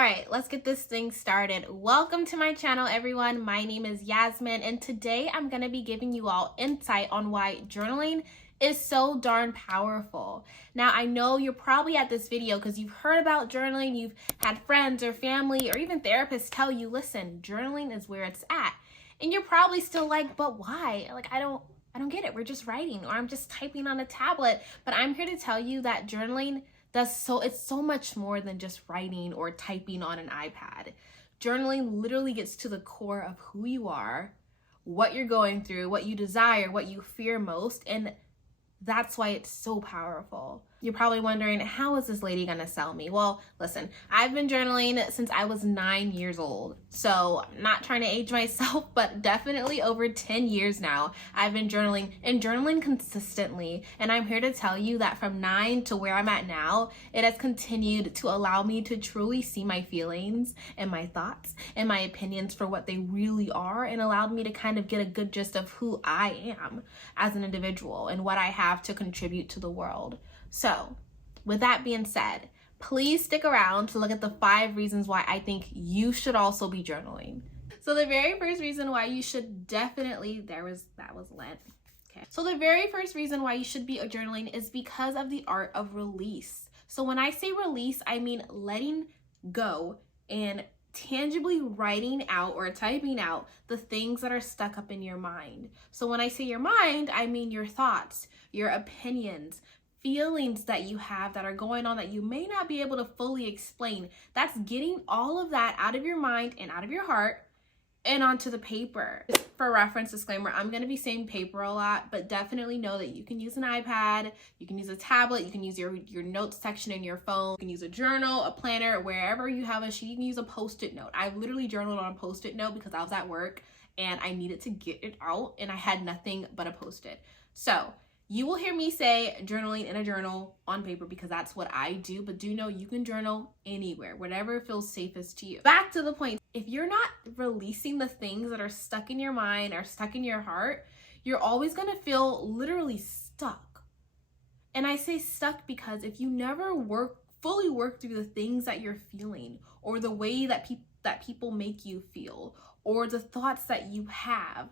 All right, let's get this thing started. Welcome to my channel, everyone. My name is Yasmin, and today I'm going to be giving you all insight on why journaling is so darn powerful. Now, I know you're probably at this video because you've heard about journaling, you've had friends or family or even therapists tell you, listen, journaling is where it's at. And you're probably still like, but why? Like, I don't get it. We're just writing, or I'm just typing on a tablet. But I'm here to tell you that journaling it's so much more than just writing or typing on an iPad. Journaling literally gets to the core of who you are, what you're going through, what you desire, what you fear most, and that's why it's so powerful. You're probably wondering, how is this lady gonna sell me? Well, listen, I've been journaling since I was 9 years old. So I'm not trying to age myself, but definitely over 10 years now, I've been journaling and journaling consistently. And I'm here to tell you that from 9 to where I'm at now, it has continued to allow me to truly see my feelings and my thoughts and my opinions for what they really are, and allowed me to kind of get a good gist of who I am as an individual and what I have to contribute to the world. So, with that being said, please stick around to look at the 5 reasons why I think you should also be journaling. So the very first reason why you should definitely, that was Lent. Okay. So the very first reason why you should be journaling is because of the art of release. So when I say release, I mean letting go and tangibly writing out or typing out the things that are stuck up in your mind. So when I say your mind, I mean your thoughts, your opinions, feelings that you have that are going on that you may not be able to fully explain. That's getting all of that out of your mind and out of your heart and onto the paper. For reference, disclaimer, I'm going to be saying paper a lot, but definitely know that you can use an iPad, you can use a tablet, you can use your notes section in your phone, you can use a journal, a planner, wherever you have a sheet, you can use a Post-it note. I literally journaled on a Post-it note because I was at work and I needed to get it out and I had nothing but a Post-it. So you will hear me say journaling in a journal on paper because that's what I do, but do know you can journal anywhere, whatever feels safest to you. Back to the point, if you're not releasing the things that are stuck in your mind or stuck in your heart, you're always gonna feel literally stuck. And I say stuck because if you never fully work through the things that you're feeling, or the way that people make you feel, or the thoughts that you have,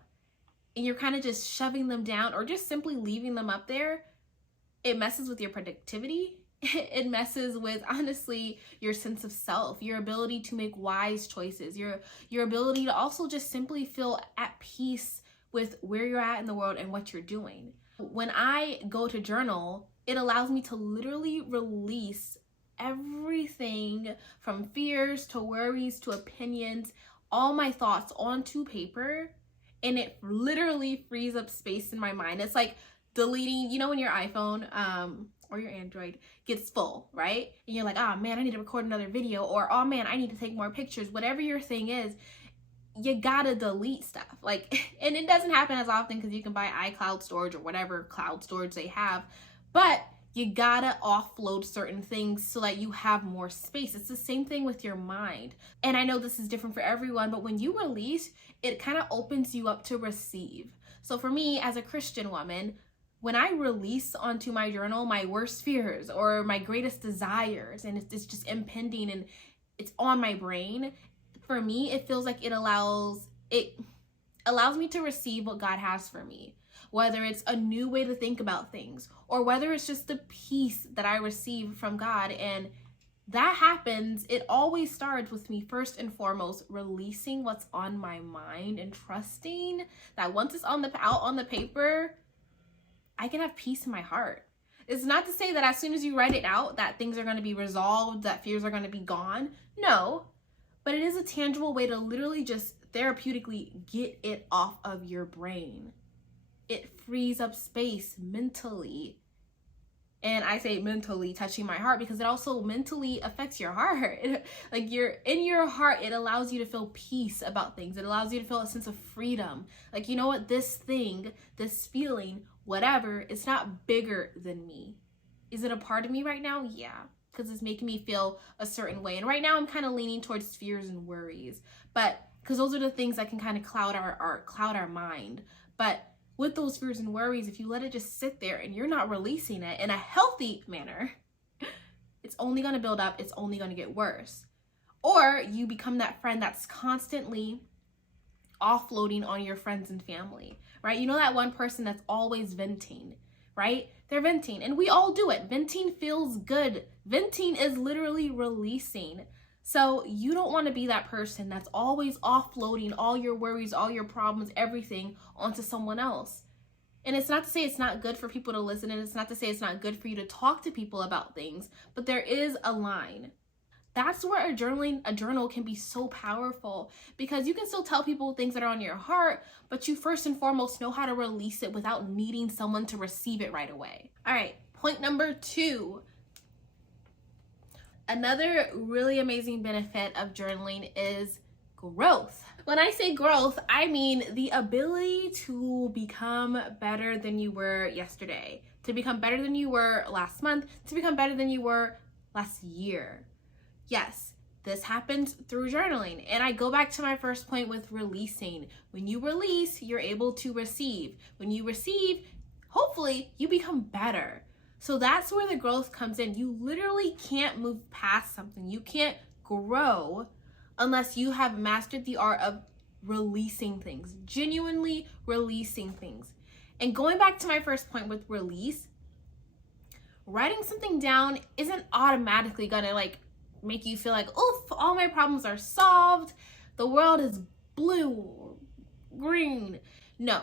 and you're kind of just shoving them down or just simply leaving them up there, it messes with your productivity. It messes with, honestly, your sense of self, your ability to make wise choices, your ability to also just simply feel at peace with where you're at in the world and what you're doing. When I go to journal, it allows me to literally release everything from fears to worries to opinions, all my thoughts onto paper. And it literally frees up space in my mind. It's like deleting, you know, when your iPhone or your Android gets full, right? And you're like, oh man, I need to record another video, or oh man, I need to take more pictures. Whatever your thing is, you gotta delete stuff. Like, and it doesn't happen as often because you can buy iCloud storage or whatever cloud storage they have, but you gotta offload certain things so that you have more space. It's the same thing with your mind. And I know this is different for everyone, but when you release, it kind of opens you up to receive. So for me, as a Christian woman, when I release onto my journal my worst fears or my greatest desires, and it's just impending and it's on my brain, for me, it feels like it allows me to receive what God has for me. Whether it's a new way to think about things, or whether it's just the peace that I receive from God. And that happens, it always starts with me first and foremost releasing what's on my mind and trusting that once it's out on the paper, I can have peace in my heart. It's not to say that as soon as you write it out that things are going to be resolved, that fears are going to be gone. No, but it is a tangible way to literally just therapeutically get it off of your brain. It frees up space mentally. And I say mentally, touching my heart, because it also mentally affects your heart. Like, you're in your heart, it allows you to feel peace about things. It allows you to feel a sense of freedom. Like, you know what, this thing, this feeling, whatever, it's not bigger than me. Is it a part of me right now? Yeah, because it's making me feel a certain way. And right now I'm kind of leaning towards fears and worries, but because those are the things that can kind of cloud our mind. But with those fears and worries, if you let it just sit there and you're not releasing it in a healthy manner, it's only going to build up. It's only going to get worse. Or you become that friend that's constantly offloading on your friends and family, right? You know that one person that's always venting, right? They're venting, and we all do it. Venting feels good. Venting is literally releasing. So you don't want to be that person that's always offloading all your worries, all your problems, everything onto someone else. And it's not to say it's not good for people to listen, and it's not to say it's not good for you to talk to people about things, but there is a line. That's where a journal can be so powerful, because you can still tell people things that are on your heart, but you first and foremost know how to release it without needing someone to receive it right away. All right, point number 2. Another really amazing benefit of journaling is growth. When I say growth, I mean the ability to become better than you were yesterday, to become better than you were last month, to become better than you were last year. Yes, this happens through journaling. And I go back to my first point with releasing. When you release, you're able to receive. When you receive, hopefully you become better. So that's where the growth comes in. You literally can't move past something. You can't grow unless you have mastered the art of releasing things, genuinely releasing things. And going back to my first point with release, writing something down isn't automatically gonna make you feel like, oof, all my problems are solved, the world is blue, green. No,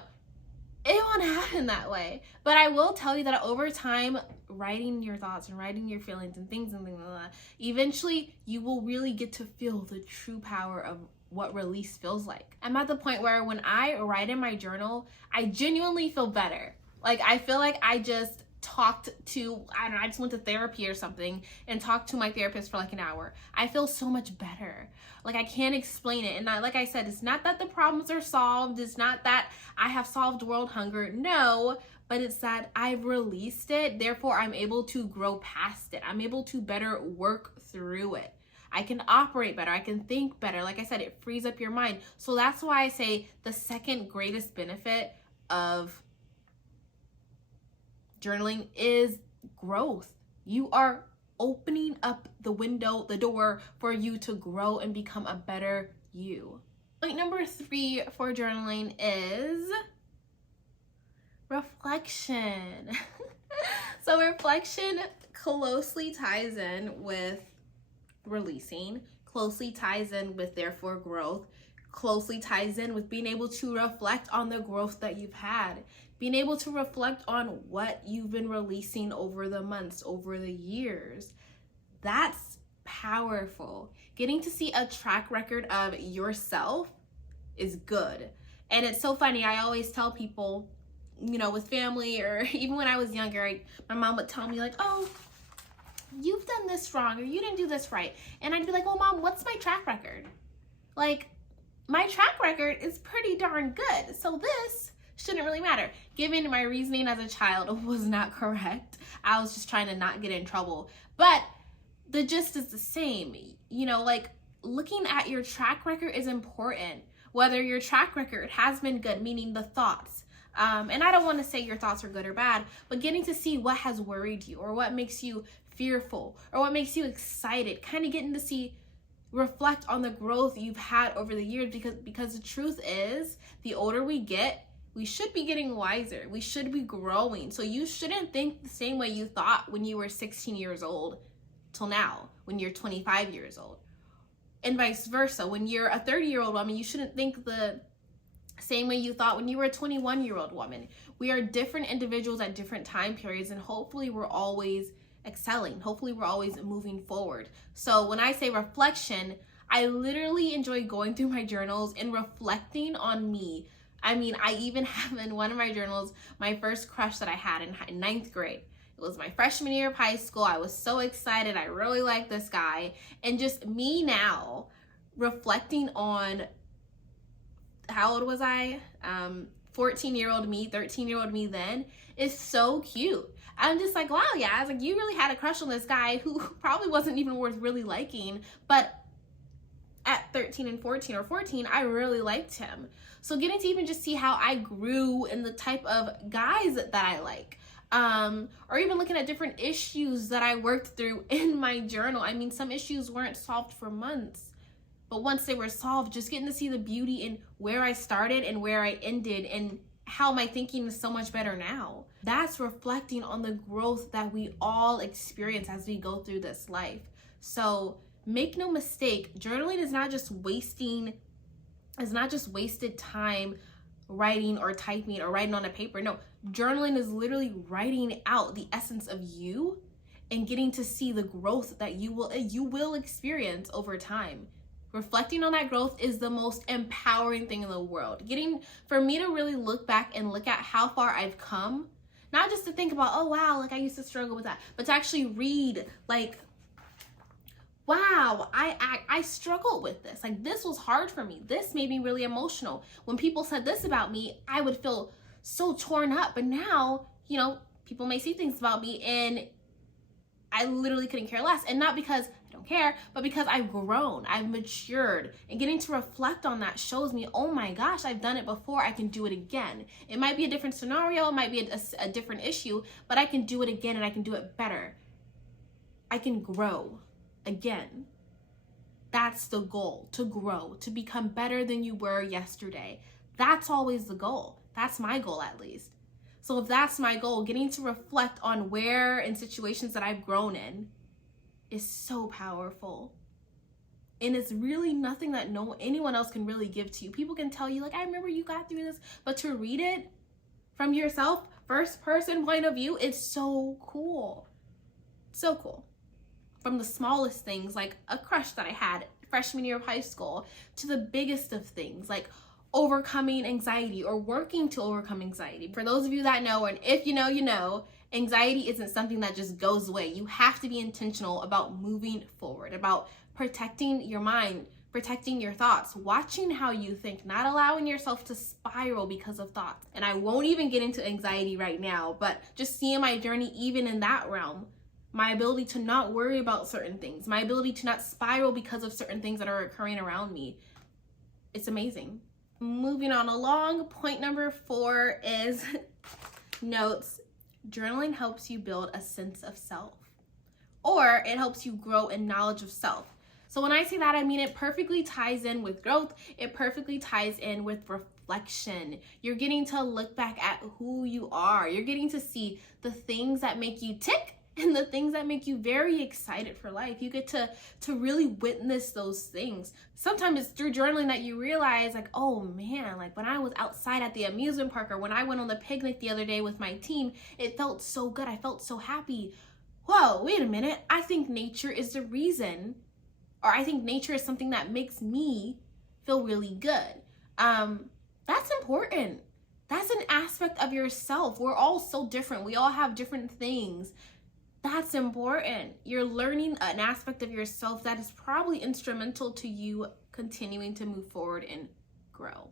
it won't happen that way. But I will tell you that over time, writing your thoughts and writing your feelings and things like that, eventually you will really get to feel the true power of what release feels like. I'm at the point where when I write in my journal, I genuinely feel better. I feel like I just talked to, I don't know, I just went to therapy or something and talked to my therapist for an hour. I feel so much better. I can't explain it. And like I said, it's not that the problems are solved. It's not that I have solved world hunger. No, but it's that I've released it. Therefore, I'm able to grow past it. I'm able to better work through it. I can operate better. I can think better. Like I said, it frees up your mind. So that's why I say the second greatest benefit of journaling is growth. You are opening up the window, the door for you to grow and become a better you. Point number 3 for journaling is reflection. So reflection closely ties in with releasing, closely ties in with therefore growth, closely ties in with being able to reflect on the growth that you've had, being able to reflect on what you've been releasing over the months, over the years. That's powerful. Getting to see a track record of yourself is good. And it's so funny. I always tell people, with family, or even when I was younger, my mom would tell me oh, you've done this wrong, or you didn't do this right. And I'd be like, well, Mom, what's my track record? My track record is pretty darn good. So this shouldn't really matter. Given my reasoning as a child was not correct. I was just trying to not get in trouble. But the gist is the same. Looking at your track record is important. Whether your track record has been good, meaning the thoughts. And I don't want to say your thoughts are good or bad, but getting to see what has worried you, or what makes you fearful, or what makes you excited. Kind of getting to reflect on the growth you've had over the years, because the truth is, the older we get, we should be getting wiser. We should be growing. So you shouldn't think the same way you thought when you were 16 years old till now, when you're 25 years old. And vice versa. When you're a 30-year-old woman, you shouldn't think the same way you thought when you were a 21-year-old woman. We are different individuals at different time periods, and hopefully we're always excelling. Hopefully we're always moving forward. So when I say reflection, I literally enjoy going through my journals and reflecting on me. I even have in one of my journals my first crush that I had in 9th grade. It was my freshman year of high school. I was so excited. I really liked this guy. And just me now reflecting on, how old was I? 14-year-old me, 13-year-old me then, is so cute. I'm just wow, yeah, you really had a crush on this guy who probably wasn't even worth really liking, but at 13 and 14 or 14, I really liked him. So getting to even just see how I grew in the type of guys that I like. or even looking at different issues that I worked through in my journal. I mean, some issues weren't solved for months, but once they were solved, just getting to see the beauty in where I started and where I ended and how my thinking is so much better now. That's reflecting on the growth that we all experience as we go through this life. So make no mistake, journaling is not just wasted time writing or typing or writing on a paper. No, journaling is literally writing out the essence of you and getting to see the growth that you will experience over time. Reflecting on that growth is the most empowering thing in the world. For me to really look back and look at how far I've come, not just to think about, oh wow, like I used to struggle with that, but to actually read, like, wow, I struggled with this. Like, this was hard for me. This made me really emotional. When people said this about me, I would feel so torn up. But now, you know, people may see things about me and I literally couldn't care less. And not because I don't care, but because I've grown, I've matured, and getting to reflect on that shows me, oh my gosh, I've done it before, I can do it again. It might be a different scenario, it might be a different issue, but I can do it again and I can do it better. I can grow again. That's the goal, to grow, to become better than you were yesterday. That's always the goal. That's my goal, at least. So if that's my goal, getting to reflect on where and situations that I've grown in is so powerful. And it's really nothing that anyone else can really give to you. People can tell you, like, I remember you got through this, but to read it from yourself, first person point of view, it's so cool. So cool. From the smallest things, like a crush that I had freshman year of high school, to the biggest of things, like overcoming anxiety or working to overcome anxiety. For those of you that know, and if you know, you know, anxiety isn't something that just goes away. You have to be intentional about moving forward, about protecting your mind, protecting your thoughts, watching how you think, not allowing yourself to spiral because of thoughts. And I won't even get into anxiety right now, but just seeing my journey even in that realm, my ability to not worry about certain things, my ability to not spiral because of certain things that are occurring around me. It's amazing. Moving on along, point number 4 is notes. Journaling helps you build a sense of self, or it helps you grow in knowledge of self. So when I say that, I mean it perfectly ties in with growth. It perfectly ties in with reflection. You're getting to look back at who you are. You're getting to see the things that make you tick and the things that make you very excited for life. You get to really witness those things. Sometimes it's through journaling that you realize, like, oh man, like when I was outside at the amusement park, or when I went on the picnic the other day with my team, it felt so good. I felt so happy. Whoa, wait a minute. I think nature is the reason, or I think nature is something that makes me feel really good. That's important. That's an aspect of yourself. We're all so different. We all have different things. That's important. You're learning an aspect of yourself that is probably instrumental to you continuing to move forward and grow.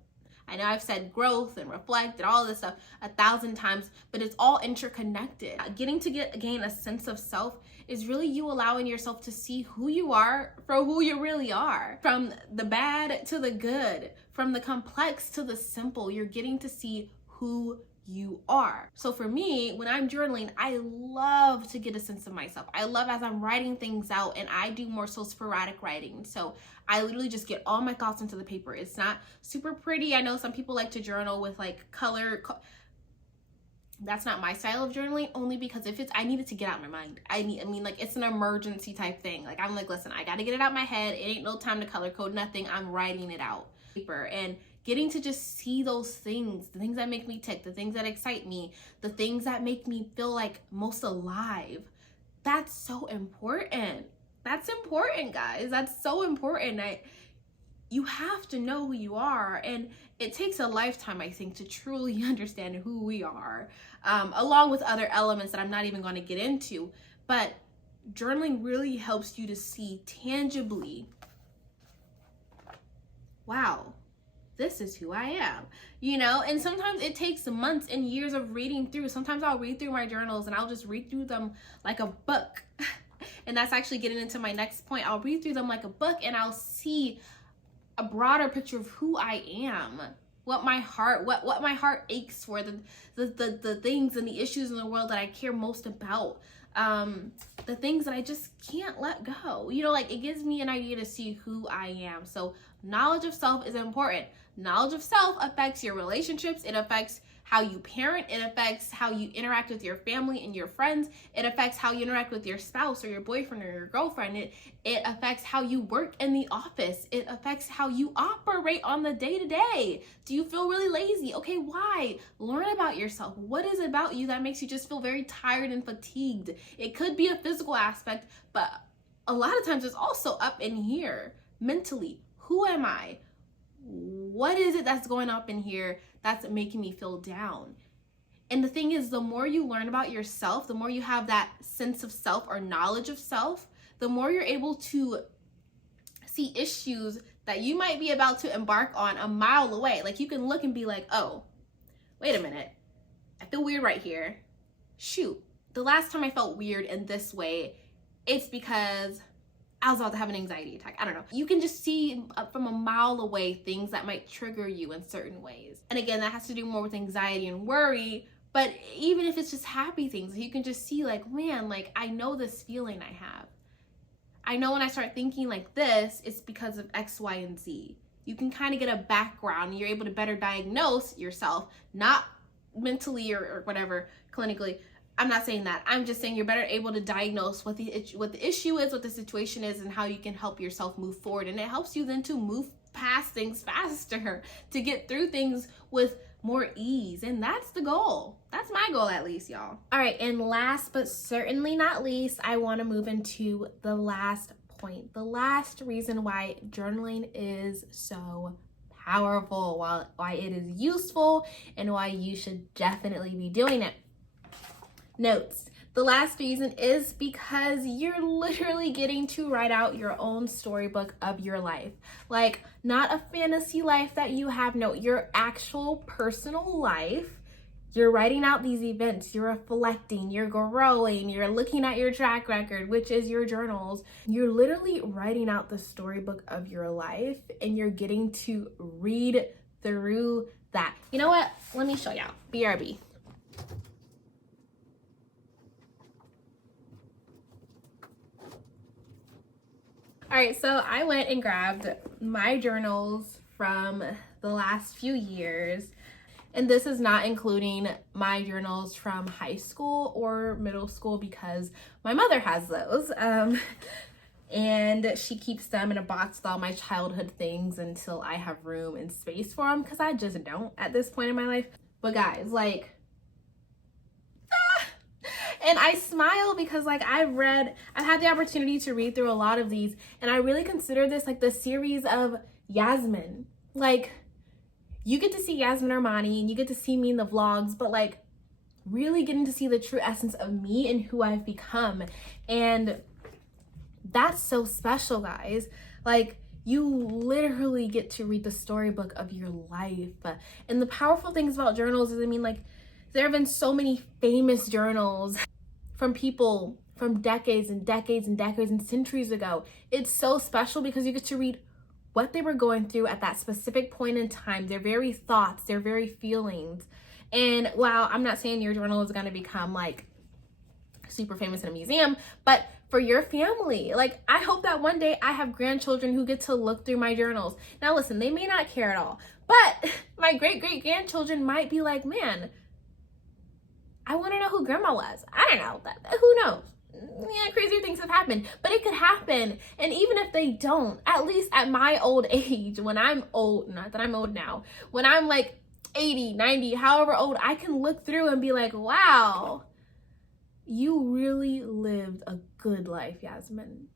I know I've said growth and reflect and all this stuff 1,000 times, but it's all interconnected. Getting to gain a sense of self is really you allowing yourself to see who you are for who you really are. From the bad to the good, from the complex to the simple, you're getting to see who you are. So for me, when I'm journaling, I love to get a sense of myself. I love as I'm writing things out, and I do more so sporadic writing. So I literally just get all my thoughts into the paper. It's not super pretty. I know some people like to journal with like color. That's not my style of journaling, only because if I need it to get out of my mind. I mean, like, it's an emergency type thing. Like, I'm like, listen, I got to get it out of my head. It ain't no time to color code, nothing. I'm writing it out. And getting to just see those things, the things that make me tick, the things that excite me, the things that make me feel like most alive. That's so important. That's important, guys. That's so important. You have to know who you are, and it takes a lifetime, I think, to truly understand who we are, along with other elements that I'm not even going to get into. But journaling really helps you to see tangibly, wow, this is who I am, you know? And sometimes it takes months and years of reading through. Sometimes I'll read through my journals and I'll just read through them like a book. And that's actually getting into my next point. I'll read through them like a book, and I'll see a broader picture of who I am. what my heart aches for, the things and the issues in the world that I care most about, the things that I just can't let go. You know, like, it gives me an idea to see who I am. So knowledge of self is important. Knowledge of self affects your relationships. It affects how you parent. It affects how you interact with your family and your friends. It affects how you interact with your spouse or your boyfriend or your girlfriend. It affects how you work in the office. It affects how you operate on the day-to-day. Do you feel really lazy? Okay, why? Learn about yourself. What is it about you that makes you just feel very tired and fatigued? It could be a physical aspect, but a lot of times it's also up in here mentally. Who am I? What is it that's going up in here that's making me feel down? And the thing is, the more you learn about yourself, the more you have that sense of self or knowledge of self, the more you're able to see issues that you might be about to embark on a mile away. Like, you can look and be like, oh, wait a minute, I feel weird right here. Shoot, the last time I felt weird in this way, it's because I was about to have an anxiety attack. I don't know. You can just see from a mile away things that might trigger you in certain ways. And again, that has to do more with anxiety and worry. But even if it's just happy things, you can just see like, man, like, I know this feeling I have. I know when I start thinking like this, it's because of X, Y, and Z. You can kind of get a background and you're able to better diagnose yourself, not mentally or whatever, clinically. I'm not saying that. I'm just saying you're better able to diagnose what the issue is, what the situation is, and how you can help yourself move forward. And it helps you then to move past things faster, to get through things with more ease. And that's the goal. That's my goal, at least, y'all. All right, and last but certainly not least, I want to move into the last point. The last reason why journaling is so powerful, why it is useful, and why you should definitely be doing it. Notes. The last reason is because you're literally getting to write out your own storybook of your life. Like, not a fantasy life that you have, no, your actual personal life. You're writing out these events, you're reflecting, you're growing, you're looking at your track record, which is your journals. You're literally writing out the storybook of your life, and you're getting to read through that. You know what? Let me show y'all. BRB. All right, so I went and grabbed my journals from the last few years, and this is not including my journals from high school or middle school because my mother has those, and she keeps them in a box with all my childhood things until I have room and space for them, because I just don't at this point in my life. But guys, like, and I smile because, like, I've had the opportunity to read through a lot of these, and I really consider this like the series of Yasmin. Like, you get to see Yasmin Armani and you get to see me in the vlogs, but like really getting to see the true essence of me and who I've become. And that's so special, guys. Like, you literally get to read the storybook of your life. And the powerful things about journals is, I mean, like, there have been so many famous journals from people from decades and decades and decades and centuries ago. It's so special because you get to read what they were going through at that specific point in time, their very thoughts, their very feelings. And while I'm not saying your journal is going to become like super famous in a museum, but for your family, like, I hope that one day I have grandchildren who get to look through my journals. Now listen, they may not care at all, but my great-great-grandchildren might be like, man, I want to know who grandma was. I don't know. Who knows? Yeah, crazier things have happened, but it could happen. And even if they don't, at least at my old age, when I'm old, not that I'm old now, when I'm like 80, 90, however old, I can look through and be like, wow, you really lived a good life, Yasmin.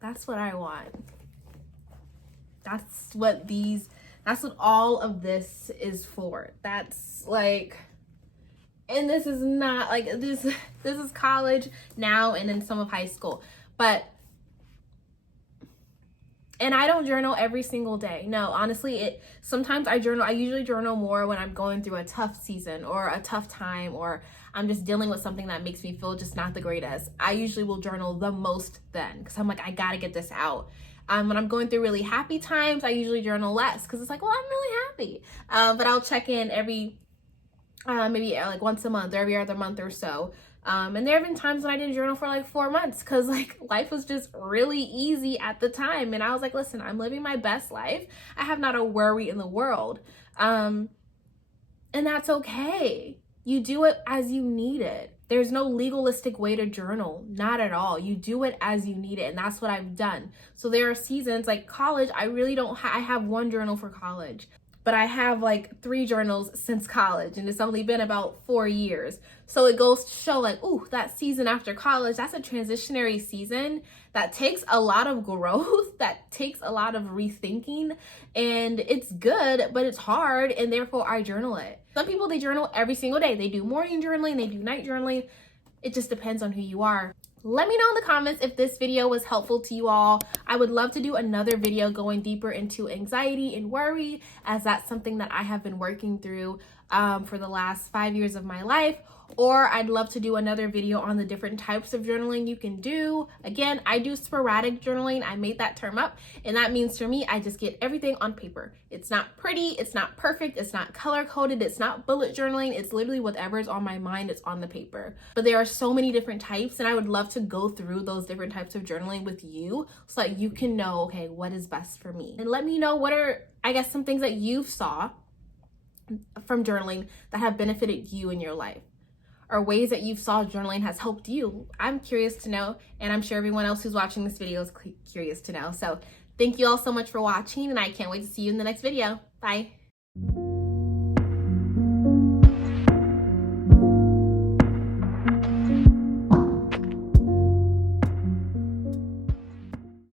That's what I want. That's what all of this is for. That's like, and this is not like, this is college now and then some of high school, but, and I don't journal every single day. No, honestly, sometimes I usually journal more when I'm going through a tough season or a tough time, or I'm just dealing with something that makes me feel just not the greatest. I usually will journal the most then, because I'm like, I gotta get this out. When I'm going through really happy times, I usually journal less because it's like, well, I'm really happy. But I'll check in every maybe like once a month or every other month or so. And there have been times when I didn't journal for like 4 months because like life was just really easy at the time. And I was like, listen, I'm living my best life. I have not a worry in the world. And that's okay. You do it as you need it. There's no legalistic way to journal, not at all. You do it as you need it, and that's what I've done. So there are seasons like college, I really don't, I have one journal for college, but I have like 3 journals since college, and it's only been about 4 years. So it goes to show like, ooh, that season after college, that's a transitionary season that takes a lot of growth, that takes a lot of rethinking, and it's good, but it's hard, and therefore I journal it. Some people, they journal every single day. They do morning journaling, they do night journaling. It just depends on who you are. Let me know in the comments if this video was helpful to you all. I would love to do another video going deeper into anxiety and worry, as that's something that I have been working through for the last 5 years of my life. Or I'd love to do another video on the different types of journaling you can do. Again, I do sporadic journaling. I made that term up, and that means for me, I just get everything on paper. It's not pretty, it's not perfect, it's not color-coded, it's not bullet journaling. It's literally whatever's on my mind, it's on the paper. But there are so many different types, and I would love to go through those different types of journaling with you so that you can know, okay, what is best for me. And let me know what are, I guess, some things that you saw from journaling that have benefited you in your life, or ways that you saw journaling has helped you. I'm curious to know, and I'm sure everyone else who's watching this video is curious to know. So thank you all so much for watching, and I can't wait to see you in the next video. Bye.